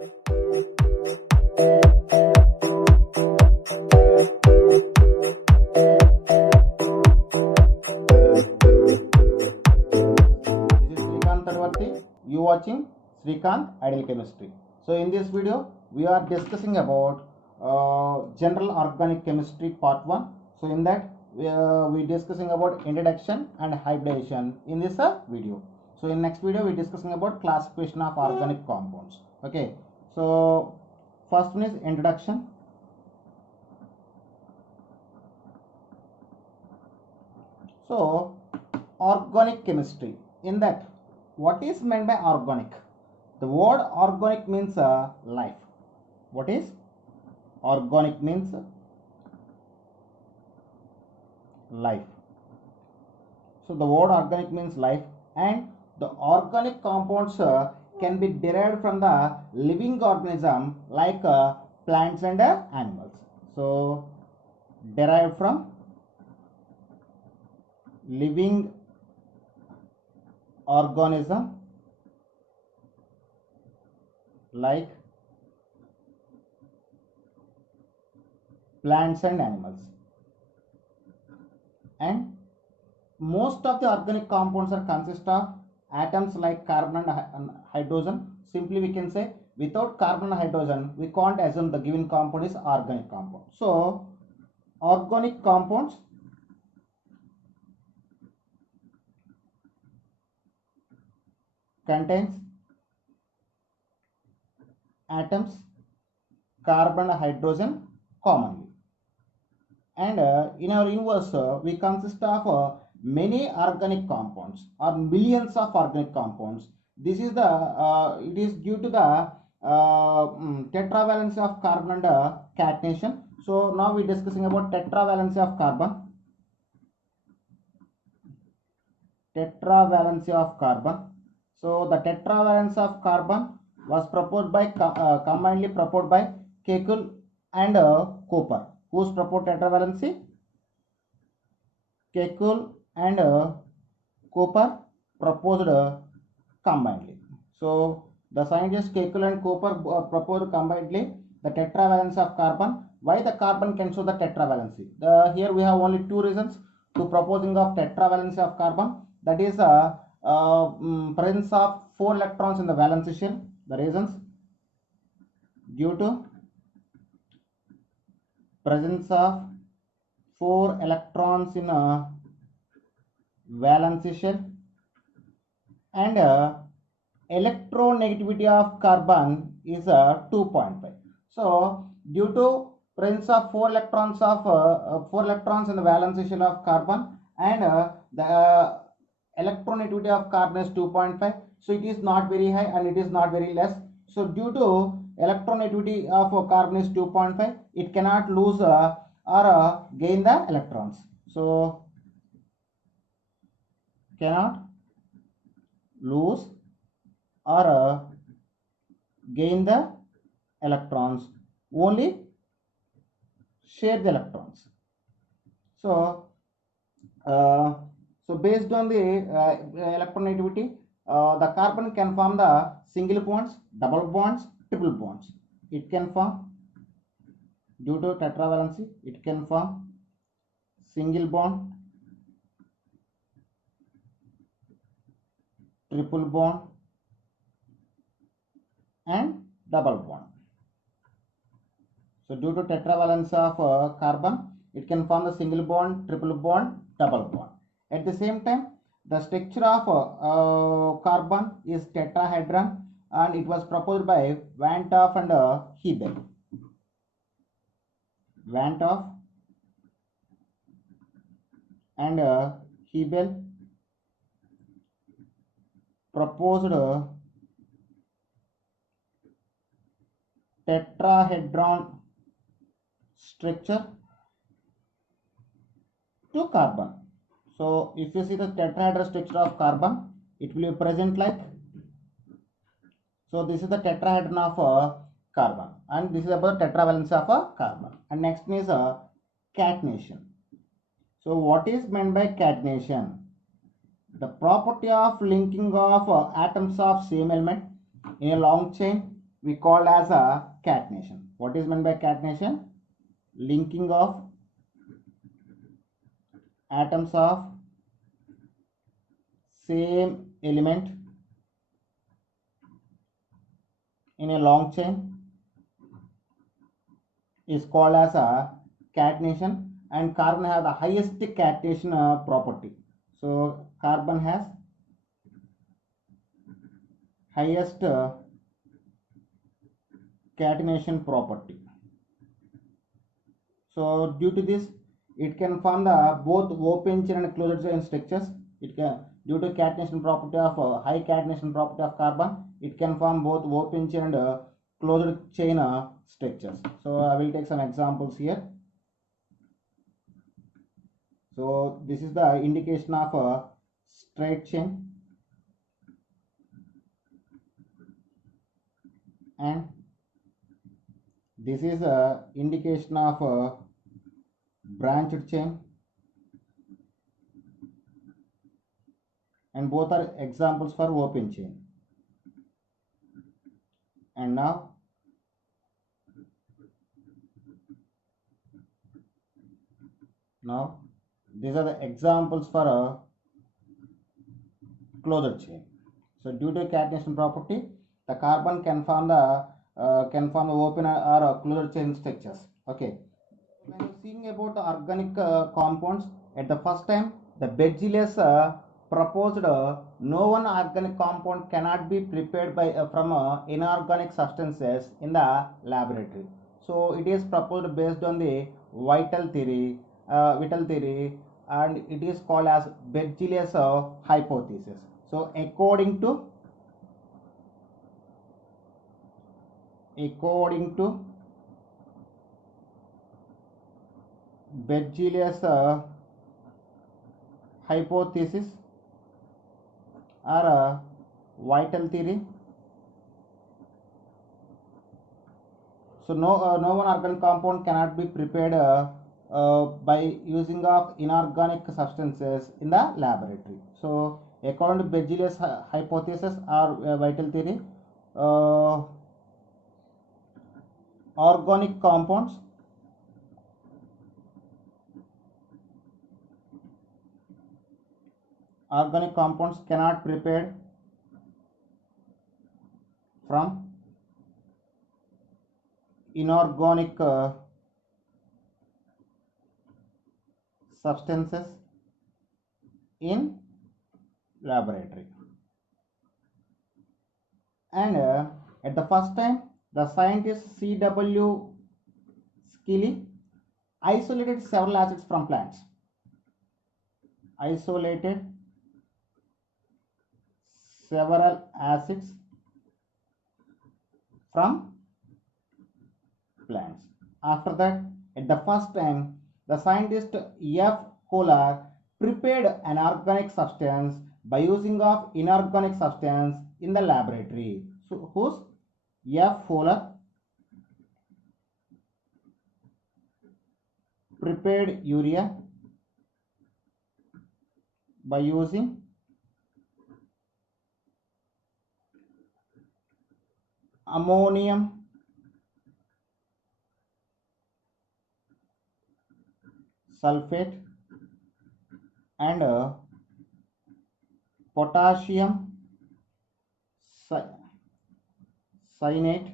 You watching Srikanth Ideal Chemistry. So in this video we are discussing about general organic chemistry part 1. So in that we discussing about introduction and hybridization in this video. So in next video we discussing about classification of organic compounds. Okay, so first one is introduction. So organic chemistry, in that what is meant by organic? The word organic means life. What is organic means? Life. So the word organic means life, and the organic compounds can be derived from the living organism like plants and animals. So derived from living organism like plants and animals. And most of the organic compounds are consist of atoms like carbon and hydrogen. Simply we can say without carbon and hydrogen we can't assume the given compound is organic compound. So organic compounds contains atoms carbon and hydrogen commonly, and in our universe we consist of many organic compounds or millions of organic compounds. This is the it is due to the tetravalency of carbon and catenation. So now we are discussing about tetravalency of carbon. Tetravalency of carbon. So the tetravalence of carbon was proposed by combinedly proposed by Kekulé and Cooper. Who's proposed tetravalency? Kekulé and Cooper proposed combinedly. So the scientists Kekulé and Cooper proposed combinedly the tetravalence of carbon. Why the carbon can show the tetravalency? Here we have only two reasons to proposing of tetravalency of carbon. That is presence of 4 electrons in the valence shell. The reasons: due to presence of 4 electrons in a valence shell, and electronegativity of carbon is 2.5. So due to presence of 4 electrons in the valence shell of carbon, and the electronegativity of carbon is 2.5, so it is not very high and it is not very less. So due to electronegativity of carbon is 2.5, it cannot lose or gain the electrons. So cannot lose or gain the electrons, only share the electrons. So based on the electronegativity, the carbon can form the single bonds, double bonds, triple bonds. It can form, due to tetravalency, it can form single bond, triple bond, and double bond. So due to tetravalence of carbon, it can form the single bond, triple bond, double bond. At the same time, the structure of carbon is tetrahedron, and it was proposed by Van 't Hoff and Hebel. Van 't Hoff and Hebel proposed tetrahedron structure to carbon. So if you see the tetrahedral structure of carbon, it will be present like, so this is the tetrahedron of carbon, and this is about tetravalence of carbon. And next is catenation. So what is meant by catenation? The property of linking of atoms of same element in a long chain we call as a catenation. What is meant by catenation? Linking of atoms of same element in a long chain is called as a catenation, and carbon has the highest catenation property. So carbon has highest catenation property. So due to this, it can form the both open chain and closed chain structures. It can, due to catenation property of high catenation property of carbon, it can form both open chain and closed chain structures. So I will take some examples here. So this is the indication of a straight chain, and this is a indication of a branched chain, and both are examples for open chain. And now these are the examples for a closed chain. So due to catenation property, the carbon can form the open or closed chain structures. Okay. When you're seeing about the organic compounds, at the first time the Berzelius proposed no one organic compound cannot be prepared by from inorganic substances in the laboratory. So it is proposed based on the vital theory, and it is called as Berzelius hypothesis. So according to Berzelius hypothesis or vital theory, so no one organic compound cannot be prepared by using of inorganic substances in the laboratory. So according to Berzelius hypothesis or vital theory, organic compounds cannot prepared from inorganic substances in laboratory. And at the first time, the scientist C.W. Skilly isolated several acids from plants. Isolated several acids from plants. After that, at the first time, the scientist F. Kohler prepared an organic substance by using of inorganic substance in the laboratory. So whose? F. Kohler prepared urea by using ammonium sulfate and potassium cyanate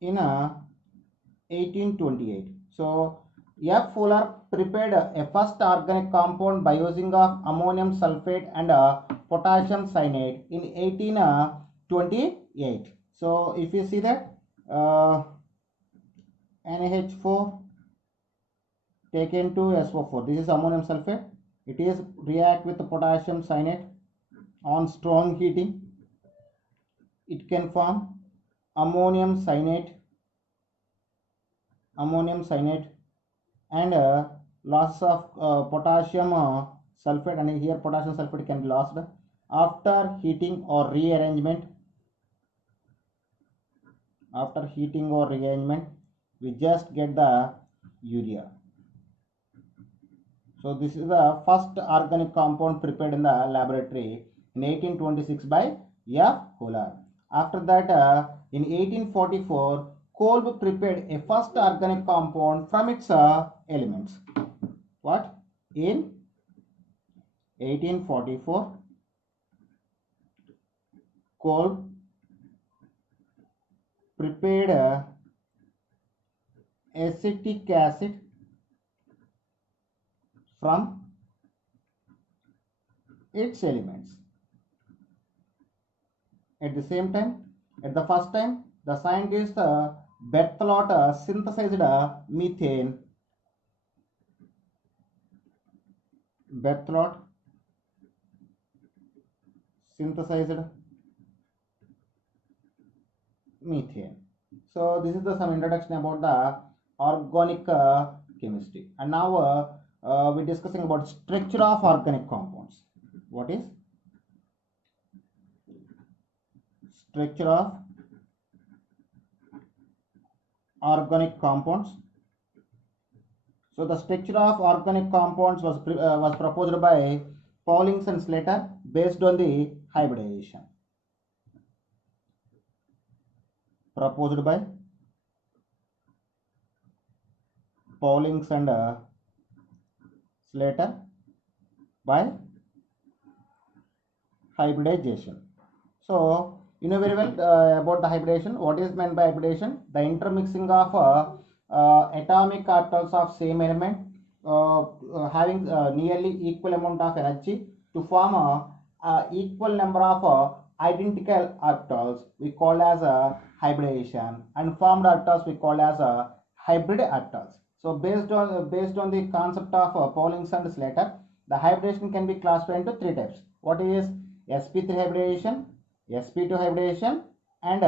in 1828. So F. Fuller prepared a first organic compound by using of ammonium sulfate and potassium cyanate in 1828. So if you see that NaH4 taken to SO4, this is ammonium sulfate. It is react with the potassium cyanate on strong heating. It can form ammonium cyanate and loss of potassium sulfate, and here potassium sulfate can be lost after heating or rearrangement. After heating or rearrangement, we just get the urea. So this is the first organic compound prepared in the laboratory in 1826 by F. Kohler. After that, in 1844, Kolb prepared a first organic compound from its elements. What? In 1844, Kolb prepared acetic acid from its elements. At the same time, at the first time, the scientist Berthelot synthesized methane. Berthelot synthesized methane. So this is some introduction about the organic chemistry. And now we're discussing about structure of organic compounds. What is structure of organic compounds? So the structure of organic compounds was proposed by Pauling and Slater based on the hybridization. Proposed by Pauling and Slater by hybridization. So you know very well about the hybridization. What is meant by hybridization? The intermixing of atomic orbitals of same element having nearly equal amount of energy to form a equal number of identical orbitals we call as a hybridization, and formed orbitals we call as a hybrid orbitals. So based on the concept of Pauling and Slater, the hybridization can be classified into three types. What is sp3 hybridization, sp2 hybridization, and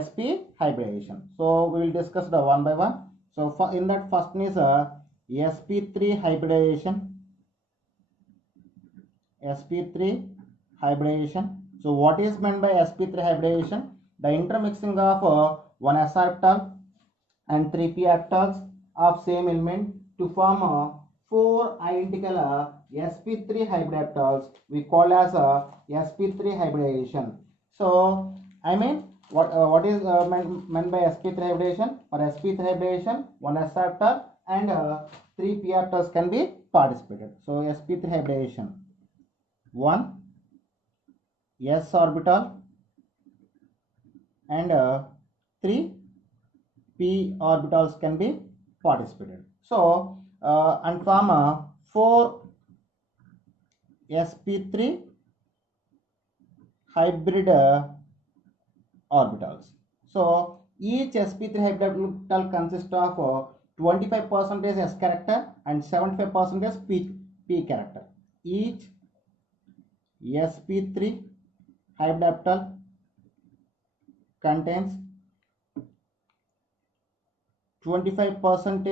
sp hybridization. So we will discuss the one by one. So in that, first is sp3 hybridization. sp3 hybridization. So what is meant by sp3 hybridization? The intermixing of one s orbital and 3 p orbitals of same element to form 4 identical sp3 hybrid orbitals we call as sp3 hybridization. So I mean what is meant by sp3 hybridization? For sp3 hybridization, one s orbital and 3 p orbitals can be participated. So sp3 hybridization, one s orbital and 3 p orbitals can be participated. So and form 4 sp3 hybrid orbitals. So each sp3 hybrid orbital consists of 25% s character and 75% p character. Each sp3 hybrid orbital contains 25%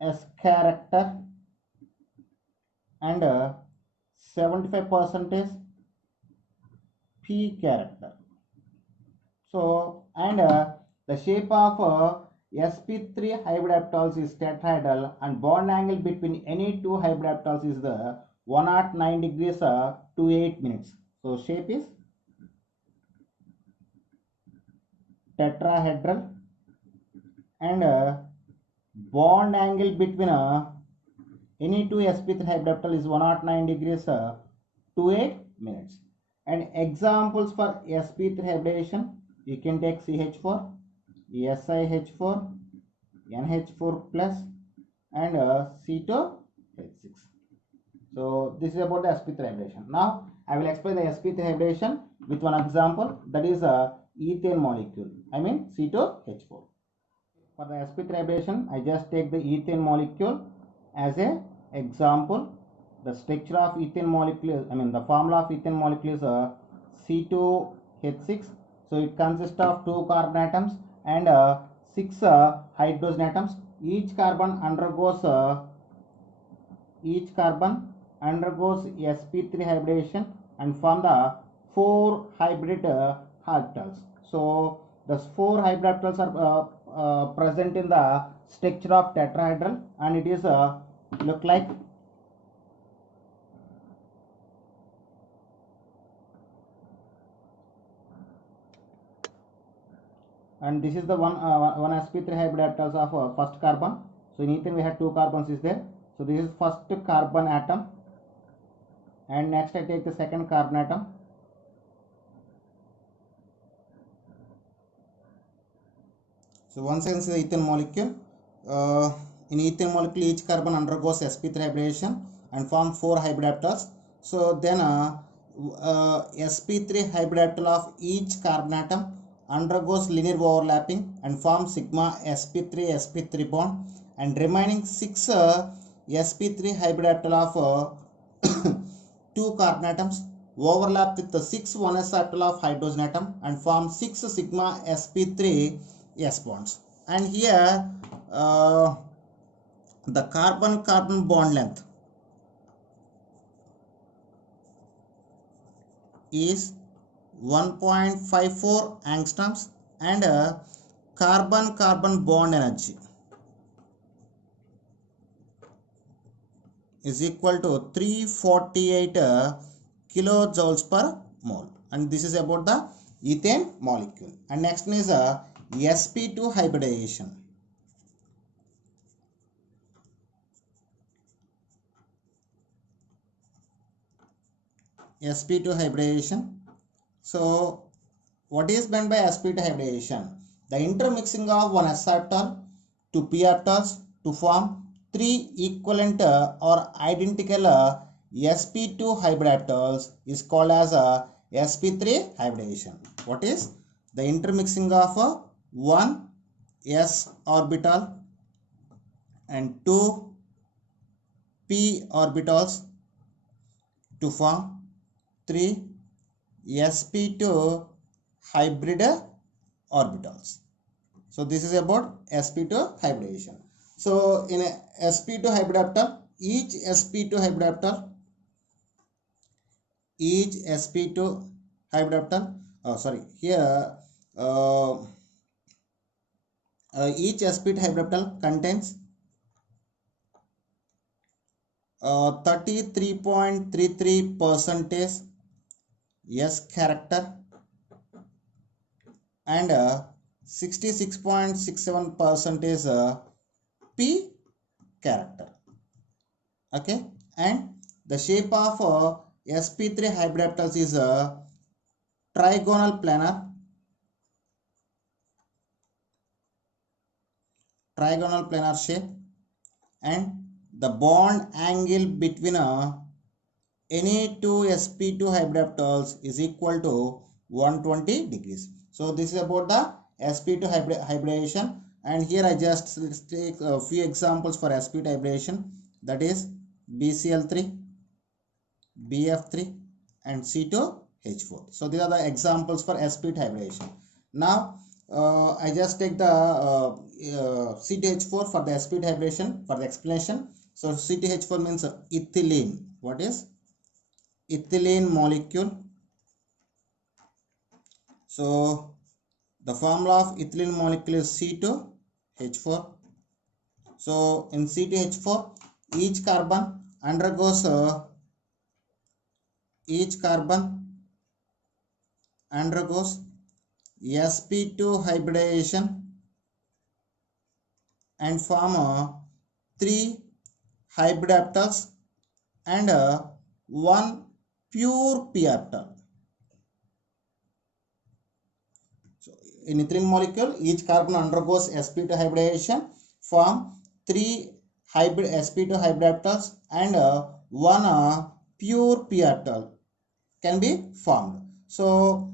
s character and 75% p character. So and the shape of sp3 hybrid orbitals is tetrahedral, and bond angle between any two hybrid orbitals is the 109 degrees to 8 minutes. So shape is tetrahedral, and bond angle between any two sp3 hybrid orbital is 109 degrees to 8 minutes. And examples for sp3 hybridization, you can take CH4, SiH4, NH4 plus, and C2H6. So this is about the sp3 hybridization. Now I will explain the sp3 hybridization with one example, that is ethane molecule, I mean C2H4. For the sp3 hybridization, I just take the ethane molecule as a example. The structure of ethane molecule, I mean the formula of ethane molecule is C2H6. So it consists of 2 carbon atoms and 6 hydrogen atoms. Each carbon undergoes sp3 hybridization and form the 4 hybrid orbitals. So the 4 hybrid orbitals are present in the structure of tetrahedral, and it is look like and this is the one sp3 hybridopterals of first carbon. So in ethane we had 2 carbons is there. So this is first carbon atom, and next I take the second carbon atom. So once again, this is the ethane molecule. In ethane molecule, each carbon undergoes sp3 hybridization and form 4 hybridopterals. So then sp3 hybridopteral of each carbon atom undergoes linear overlapping and forms sigma sp3 bond, and remaining 6 sp3 hybridopteral of 2 carbon atoms overlap with the 6 1s orbital of hydrogen atom and form 6 sigma sp3 s bonds. And here the carbon bond length is 1.54 angstroms, and carbon bond energy is equal to 348 kilojoules per mole. And this is about the ethane molecule. And next one is sp2 hybridization. sp2 hybridization. So what is meant by sp2 hybridization? The intermixing of one s orbital to p orbitals to form 3 equivalent or identical sp2 hybridopterals is called as sp3 hybridization. What is the intermixing of one s orbital and 2 p orbitals to form 3 sp2 hybrid orbitals. So this is about sp2 hybridization. So in a sp2 hybridopter, each sp2 hybridopter each sp2 hybridopter contains 33.33% S character and 66.67% P character. Okay, and the shape of sp3 hybridopterals is trigonal planar shape, and the bond angle between any two sp2 hybridopterals is equal to 120 degrees. So this is about the sp2 hybridization, and here I just take a few examples for sp2 hybridization, that is BCl3, BF3 and C2H4. So these are the examples for sp2 hybridization. Now I just take the C2H4 for the sp2 hybridization for the explanation. So C2H4 means ethylene. What is ethylene molecule? So the formula of ethylene molecule is C2H4. So in C2H4, each carbon undergoes sp2 hybridization and form 3 hybridopterals and 1 pure p orbital. So in ethylene molecule, each carbon undergoes sp2 hybridization, form 3 sp2 hybridopterals and 1 pure p orbital can be formed. So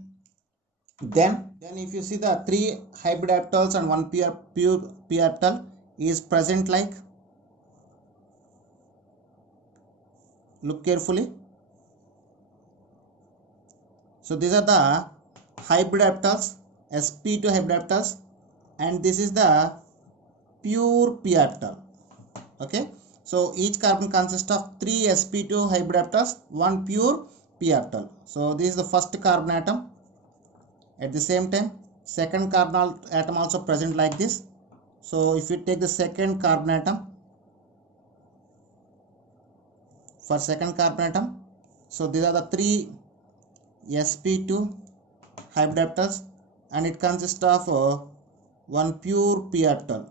then if you see the 3 hybridopterals and 1 pure p orbital is present like, look carefully. So these are the hybridopterals, sp2 hybridopterals, and this is the pure p orbital. Okay, so each carbon consists of 3 sp2 hybridopterals, 1 pure p orbital. So this is the first carbon atom. At the same time, second carbon atom also present like this. So if you take the second carbon atom, for second carbon atom, so these are the 3 sp2 hybridopterals, and it consists of one pure p orbital.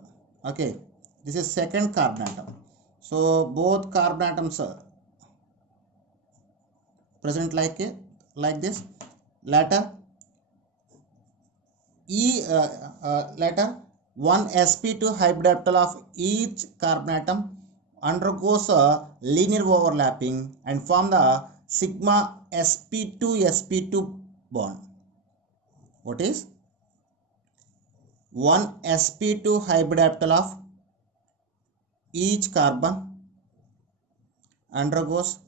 Okay, this is second carbon atom. So both carbon atoms are present like this. Later later one sp2 hybrid orbital of each carbon atom undergoes a linear overlapping and form the sigma sp2 bond. What is one sp2 hybrid orbital of each carbon undergoes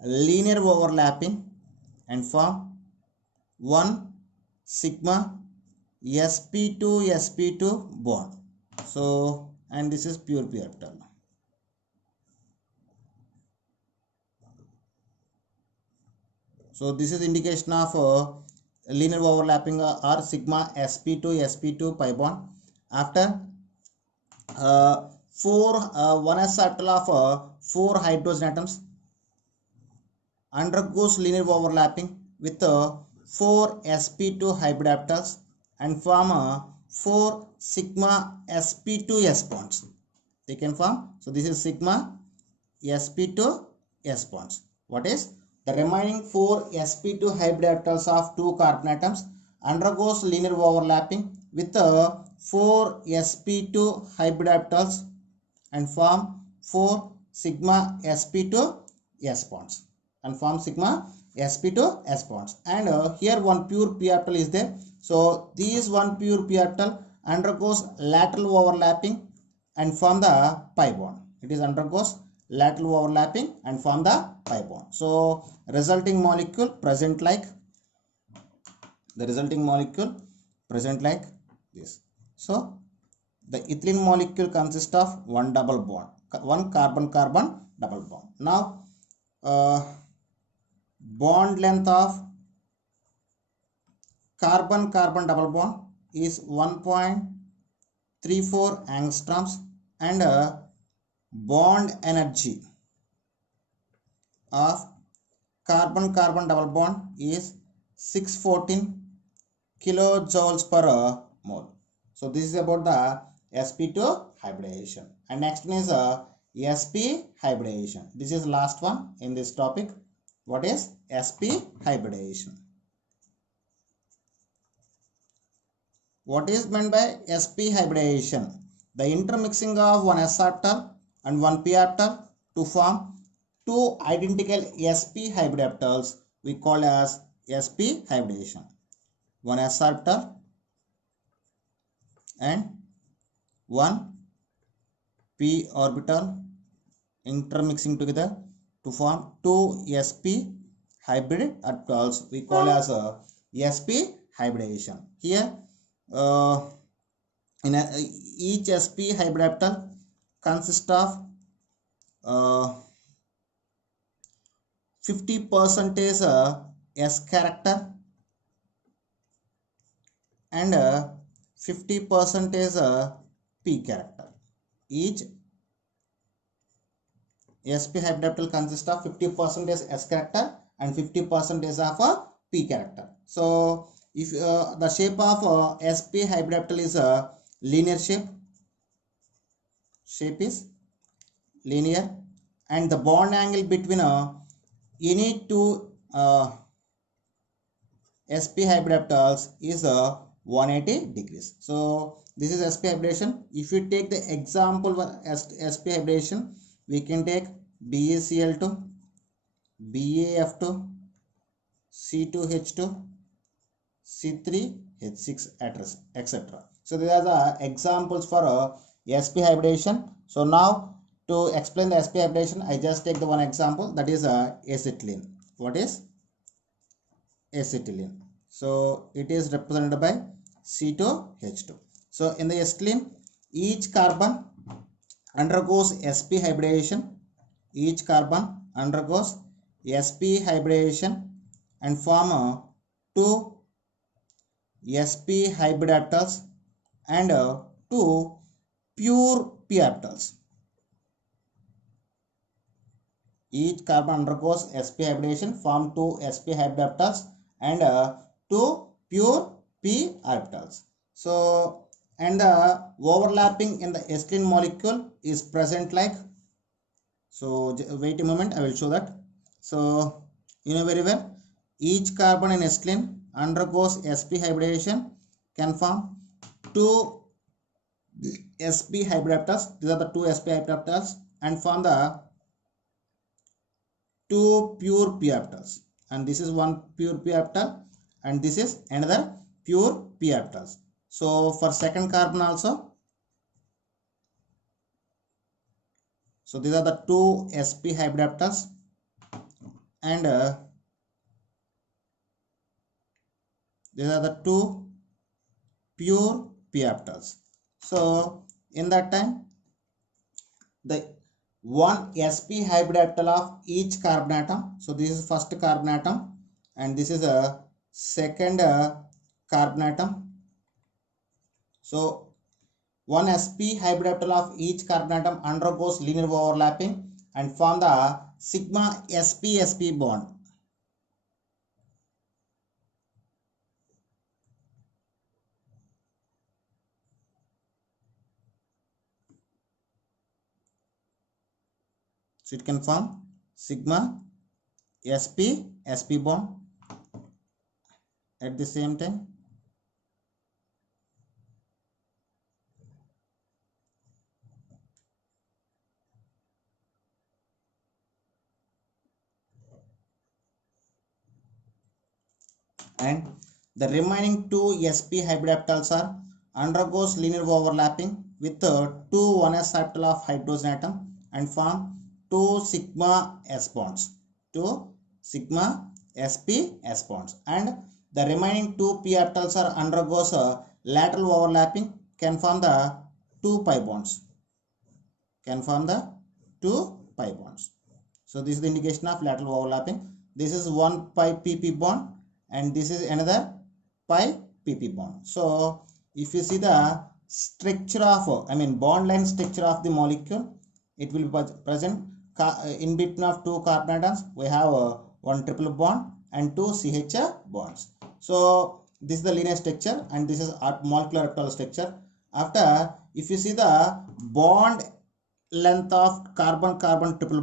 linear overlapping and form one sigma sp2 bond. So, and this is pure p orbital. So this is indication of linear overlapping or sigma sp2 pi bond. After one s orbital of 4 hydrogen atoms undergoes linear overlapping with 4 sp2 hybrid orbitals and form 4 sigma sp2 s bonds. They can form. So this is sigma sp2 s bonds. What is the remaining 4 sp2 hybrid orbitals of 2 carbon atoms undergoes linear overlapping with 4 sp2 hybrid orbitals and form 4 sigma sp2 s bonds and form sigma sp2 s bonds. And here one pure p orbital is there. So this one pure p orbital undergoes lateral overlapping and form the pi bond. It is undergoes lateral overlapping and form the pi bond. So resulting molecule present like this. So the ethylene molecule consists of one double bond, one carbon double bond. Now bond length of carbon double bond is 1.34 angstroms and bond energy of carbon double bond is 614 kilojoules per mole. So this is about the sp2 hybridization. And next one is sp hybridization. This is last one in this topic. What is sp hybridization? What is meant by sp hybridization? The intermixing of one s orbital and one p orbital to form two identical sp hybrid orbitals we call as sp hybridization. One s orbital and one p orbital intermixing together to form two sp hybrid orbitals we call as sp hybridization. Here each sp hybrid orbital consists of 50% s character and 50% p character. Each sp hybrid orbital consists of 50% s character and 50% of p character. So if the shape of sp hybrid orbital is a linear shape is linear, and the bond angle between any two sp hybrid orbitals is 180 degrees. So this is sp hybridization. If you take the example for sp hybridization, we can take BaCl2, BaF2, C2H2, C3H6, etc. So these are the examples for sp hybridization. So now to explain the sp hybridization, I just take the one example, that is acetylene. What is acetylene? So it is represented by C2H2. So in the acetylene, each carbon undergoes sp hybridization. Each carbon undergoes sp hybridization and form two sp hybrid orbitals and two pure p orbitals. Each carbon undergoes sp hybridization, form two sp hybrid orbitals and two pure p orbitals. So and the overlapping in the acetylene molecule is present like. So wait a moment, I will show that. So you know very well, each carbon in acetylene undergoes sp hybridization, can form two sp hybridopters. These are the two sp hybridopters and form the two pure p orbital, and this is one pure p orbital and this is another pure p orbital. So for second carbon also, so these are the two sp hybridopters and these are the two pure p orbitals. So in that time, the one sp hybrid orbital of each carbon atom. So this is first carbon atom and this is a second carbon atom. So one sp hybrid orbital of each carbon atom undergoes linear overlapping and form the sigma sp-sp bond. So it can form sigma sp-sp bond at the same time. And the remaining two sp hybrid orbitals are undergoes linear overlapping with two 1s orbital of hydrogen atom and form two sigma s bonds, two sigma sp s bonds, and the remaining two p orbitals are undergoes lateral overlapping, can form the two pi bonds, can form the two pi bonds. So this is the indication of lateral overlapping. This is one pi pp bond and this is another pi pp bond. So if you see the structure of, bond line structure of the molecule, it will be present in between of two carbon atoms. We have one triple bond and two CH bonds. So this is the linear structure and this is molecular orbital structure. After, if you see the bond length of carbon-carbon triple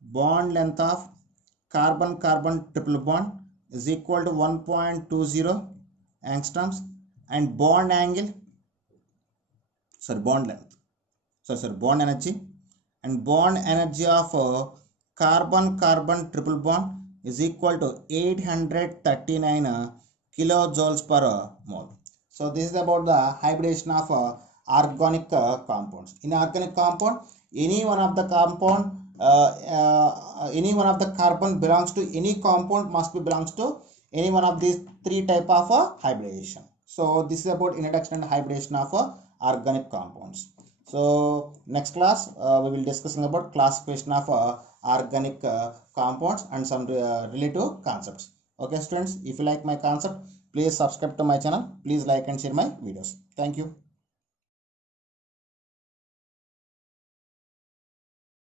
bond length of carbon-carbon triple bond is equal to 1.20 angstroms, and bond angle, bond length, bond energy, and bond energy of carbon-carbon triple bond is equal to 839 kilojoules per mole. So this is about the hybridization of organic compounds. In organic compound, any one of the compound, any one of the carbon belongs to any compound must be belongs to any one of these three type of hybridization. So this is about introduction and hybridization of organic compounds. So next class we will discussing about classification of organic compounds and some related concepts. Okay students, if you like my concept, please subscribe to my channel. Please like and share my videos. Thank you.